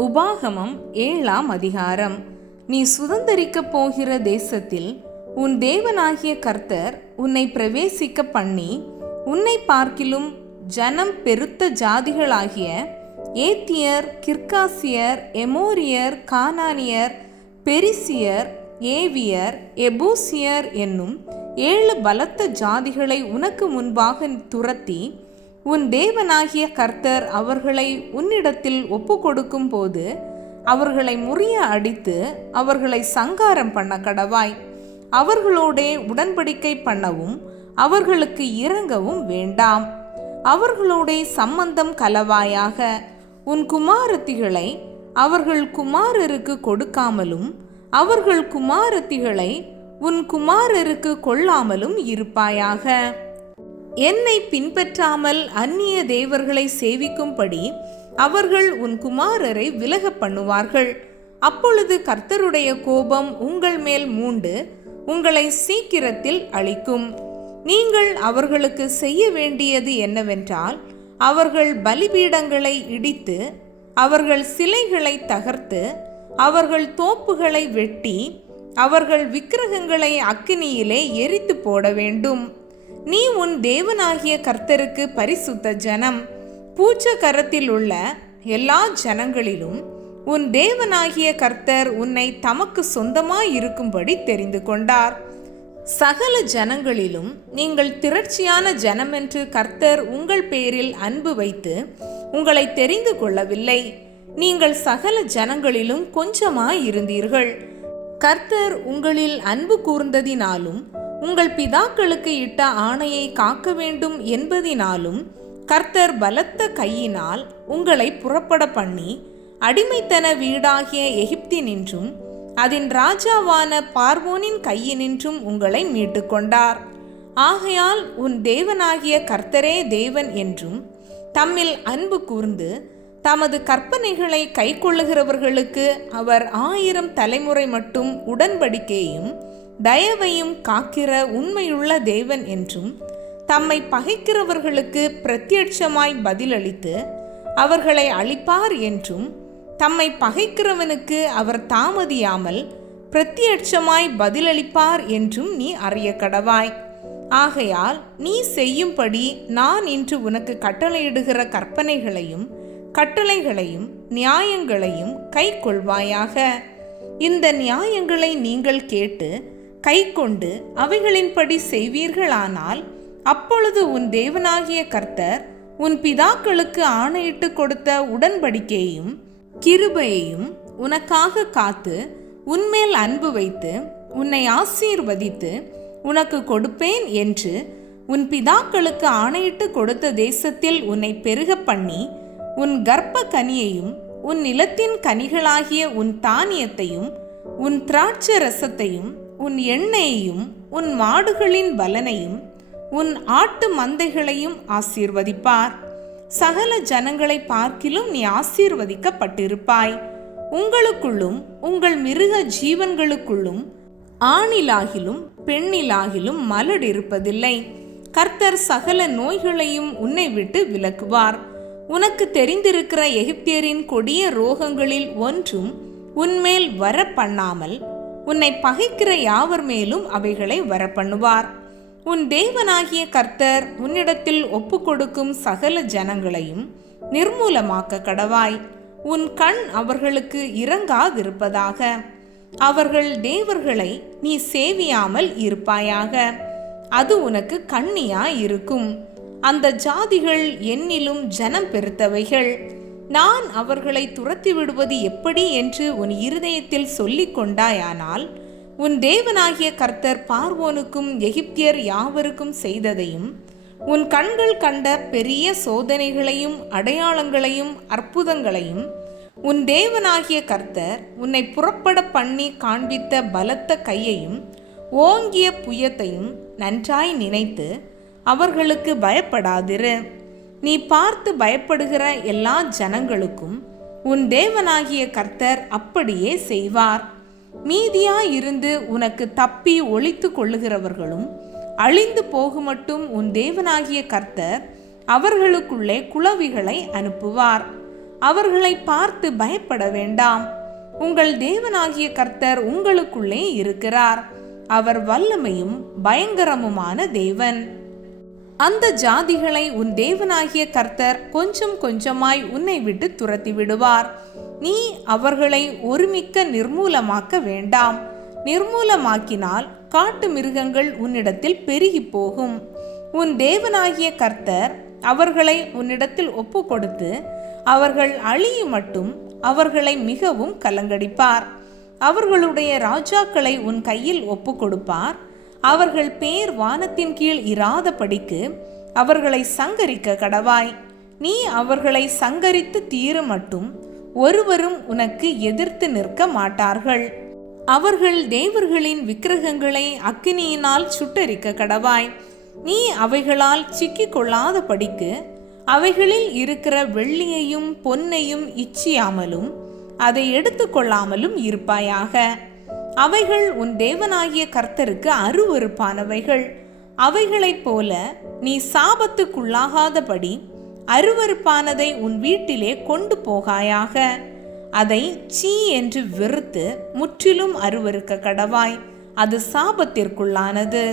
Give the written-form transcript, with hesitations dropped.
உபாகமம் 7ஆம் அதிகாரம். நீ சுதந்தரிக்கப் போகிற தேசத்தில் உன் தேவனாகிய கர்த்தர் உன்னை பிரவேசிக்க பண்ணி, உன்னை பார்க்கிலும் ஜனம் பெருத்த ஜாதிகளாகிய ஏத்தியர், கிர்காசியர், எமோரியர், கானானியர், பெரிசியர், ஏவியர், எபூசியர் என்னும் 7 பலத்த ஜாதிகளை உனக்கு முன்பாக துரத்தி, உன் தேவனாகிய கர்த்தர் அவர்களை உன்னிடத்தில் ஒப்பு கொடுக்கும் போது அவர்களை முறிய அடித்து அவர்களை சங்காரம் பண்ண கடவாய். அவர்களோடே உடன்படிக்கை பண்ணவும் அவர்களுக்கு இரங்கவும் வேண்டாம். அவர்களோடே சம்பந்தம் கலவாயாக. உன் குமாரத்திகளை அவர்கள் குமாரருக்கு கொடுக்காமலும் அவர்கள் குமாரத்திகளை உன் குமாரருக்கு கொள்ளாமலும் இருப்பாயாக. என்னை பின்பற்றாமல் அந்நிய தேவர்களை சேவிக்கும்படி அவர்கள் உன் குமாரரை விலக பண்ணுவார்கள். அப்பொழுது கர்த்தருடைய கோபம் உங்கள் மேல் மூண்டு உங்களை சீக்கிரத்தில் அழிக்கும். நீங்கள் அவர்களுக்கு செய்ய வேண்டியது என்னவென்றால், அவர்கள் பலிபீடங்களை இடித்து அவர்கள் சிலைகளை தகர்த்து அவர்கள் தோப்புகளை வெட்டி அவர்கள் விக்கிரகங்களை அக்கினியிலே எரித்து போட வேண்டும். நீ உன் தேவனாகிய கர்த்தருக்கு பரிசுத்த ஜனம். பூச்சக்கரத்தில் உள்ள எல்லா ஜனங்களிலும் உன் தேவனாகிய கர்த்தர் உன்னை தமக்கு சொந்தமாயிருக்கும்படி தெரிந்து கொண்டார். சகல ஜனங்களிலும் நீங்கள் திரட்சியான ஜனமென்று கர்த்தர் உங்கள் பேரில் அன்பு வைத்து உங்களை தெரிந்து கொள்ளவில்லை. நீங்கள் சகல ஜனங்களிலும் கொஞ்சமாயிருந்தீர்கள். கர்த்தர் உங்களில் அன்பு கூர்ந்ததினாலும் உங்கள் பிதாக்களுக்கு இட்ட ஆணையை காக்க வேண்டும் என்பதினாலும் கர்த்தர் பலத்த கையினால் உங்களை புறப்பட பண்ணி அடிமைத்தன வீடாகிய எகிப்தினின்றும் அதன் ராஜாவான பார்வோனின் கையினின்றும் உங்களை மீட்டு கொண்டார். ஆகையால் உன் தேவனாகிய கர்த்தரே தேவன் என்றும், தம்மில் அன்பு கூர்ந்து தமது கற்பனைகளை கைக்கொள்ளுகிறவர்களுக்கு அவர் 1000 தலைமுறை மட்டும் உடன்படிக்கையும் தயவையும் காக்கிற உண்மையுள்ள தேவன் என்றும், தம்மை பகைக்கிறவர்களுக்கு பிரத்யட்சமாய் பதிலளித்து அவர்களை அழிப்பார் என்றும், தம்மை பகைக்கிறவனுக்கு அவர் தாமதியாமல் பிரத்யட்சமாய் பதிலளிப்பார் என்றும் நீ அறிய கடவாய். ஆகையால் நீ செய்யும்படி நான் இன்று உனக்கு கட்டளையிடுகிற கற்பனைகளையும் கட்டளைகளையும் நியாயங்களையும் கை கொள்வாயாக. இந்த நியாயங்களை நீங்கள் கேட்டு கை கொண்டு அவைகளின்படி செய்வீர்களானால், அப்பொழுது உன் தேவனாகிய கர்த்தர் உன் பிதாக்களுக்கு ஆணையிட்டு கொடுத்த உடன்படிக்கையையும் கிருபையையும் உனக்காக காத்து உன்மேல் அன்பு வைத்து உன்னை ஆசீர்வதித்து உனக்கு கொடுப்பேன் என்று உன் பிதாக்களுக்கு ஆணையிட்டு கொடுத்த தேசத்தில் உன்னை பெருக பண்ணி, உன் கர்ப்ப கனியையும் உன் நிலத்தின் கனிகளாகிய உன் தானியத்தையும் உன் திராட்சை ரசத்தையும் உன் எண்ணெயையும் உன் மாடுகளின் பலனையும் உன் ஆட்டு மந்தைகளையும் ஆசீர்வதிப்பார். சகல ஜனங்களை பார்க்கிலும் நீ ஆசீர்வதிக்கப்பட்டிருப்பாய். உங்களுக்குள்ளும் உங்கள் மிருக ஜீவன்களுக்குள்ளும் ஆணிலாகிலும் பெண்ணிலாகிலும் மலடு இருப்பதில்லை. கர்த்தர் சகல நோய்களையும் உன்னை விட்டு விலக்குவார். உனக்கு தெரிந்திருக்கிற எகிப்தியரின் கொடிய ரோகங்களில் ஒன்றும் உன்மேல் வர பண்ணாமல் உன்னை பகைக்கிற யாவர் மேலும் அவைகளை வரப்பண்ணுவார். உன் தேவனாகிய கர்த்தர் உன்னிடத்தில் ஒப்பு கொடுக்கும் சகல ஜனங்களையும் நிர்மூலமாக்க கடவாய். உன் கண் அவர்களுக்கு இரங்காதிருப்பதாக. அவர்கள் தேவர்களை நீ சேவியாமல் இருப்பாயாக. அது உனக்கு கண்ணியாயிருக்கும். அந்த ஜாதிகள் என்னிலும் ஜனம் பெருத்தவைகள். நான் அவர்களை துரத்தி விடுவது எப்படி என்று உன் இருதயத்தில் சொல்லிக் கொண்டாயானால், உன் தேவனாகிய கர்த்தர் பார்வோனுக்கும் எகிப்தியர் யாவருக்கும் செய்ததையும் உன் கண்கள் கண்ட பெரிய சோதனைகளையும் அடையாளங்களையும் அற்புதங்களையும் உன் தேவனாகிய கர்த்தர் உன்னை புறப்பட பண்ணி காண்பித்த பலத்த கையையும் ஓங்கிய புயத்தையும் நன்றாய் நினைத்து அவர்களுக்கு பயப்படாதிரு. நீ பார்த்து பயப்படுகிற எல்லா ஜனங்களுக்கும் உன் தேவனாகிய கர்த்தர் அப்படியே செய்வார். மீதியாயிருந்து உனக்கு தப்பி ஒளித்து கொள்ளுகிறவர்களும் அழிந்து போகுமட்டும் உன் தேவனாகிய கர்த்தர் அவர்களுக்குள்ளே குளவிகளை அனுப்புவார். அவர்களை பார்த்து பயப்பட வேண்டாம். உங்கள் தேவனாகிய கர்த்தர் உங்களுக்குள்ளே இருக்கிறார். அவர் வல்லமையும் பயங்கரமுமான தேவன். அந்த ஜாதிகளை உன் தேவனாகிய கர்த்தர் கொஞ்சம் கொஞ்சமாய் உன்னை விட்டு துரத்தி விடுவார். நீ அவர்களை ஒருமிக்க நிர்மூலமாக்க வேண்டாம். நிர்மூலமாக்கினால் காட்டு மிருகங்கள் உன்னிடத்தில் பெருகி போகும். உன் தேவனாகிய கர்த்தர் அவர்களை உன்னிடத்தில் ஒப்பு கொடுத்து அவர்கள் அழியும் மட்டும் அவர்களை மிகவும் கலங்கடிப்பார். அவர்களுடைய ராஜாக்களை உன் கையில் ஒப்பு கொடுப்பார். அவர்கள் பேர் வானத்தின் கீழ் இராதபடிக்கு அவர்களை சங்கரிக்க கடவாய். நீ அவர்களை சங்கரித்து தீரு மட்டும் ஒருவரும் உனக்கு எதிர்த்து நிற்க மாட்டார்கள். அவர்கள் தேவர்களின் விக்கிரகங்களை அக்கினியினால் சுட்டரிக்க கடவாய். நீ அவைகளால் சிக்கிக் கொள்ளாதபடிக்கு அவைகளில் இருக்கிற வெள்ளியையும் பொன்னையும் இச்சியாமலும் அதை எடுத்துக்கொள்ளாமலும் இருப்பாயாக. அவைகள் உன் தேவனாகிய கர்த்தருக்கு அருவருப்பானவைகள். அவைகளைப் போல நீ சாபத்துக்குள்ளாகாதபடி அருவருப்பானதை உன் வீட்டிலே கொண்டு போகாயாக. அதை சீ என்று வெறுத்து முற்றிலும் அருவருக்க கடவாய். அது சாபத்திற்குள்ளானது.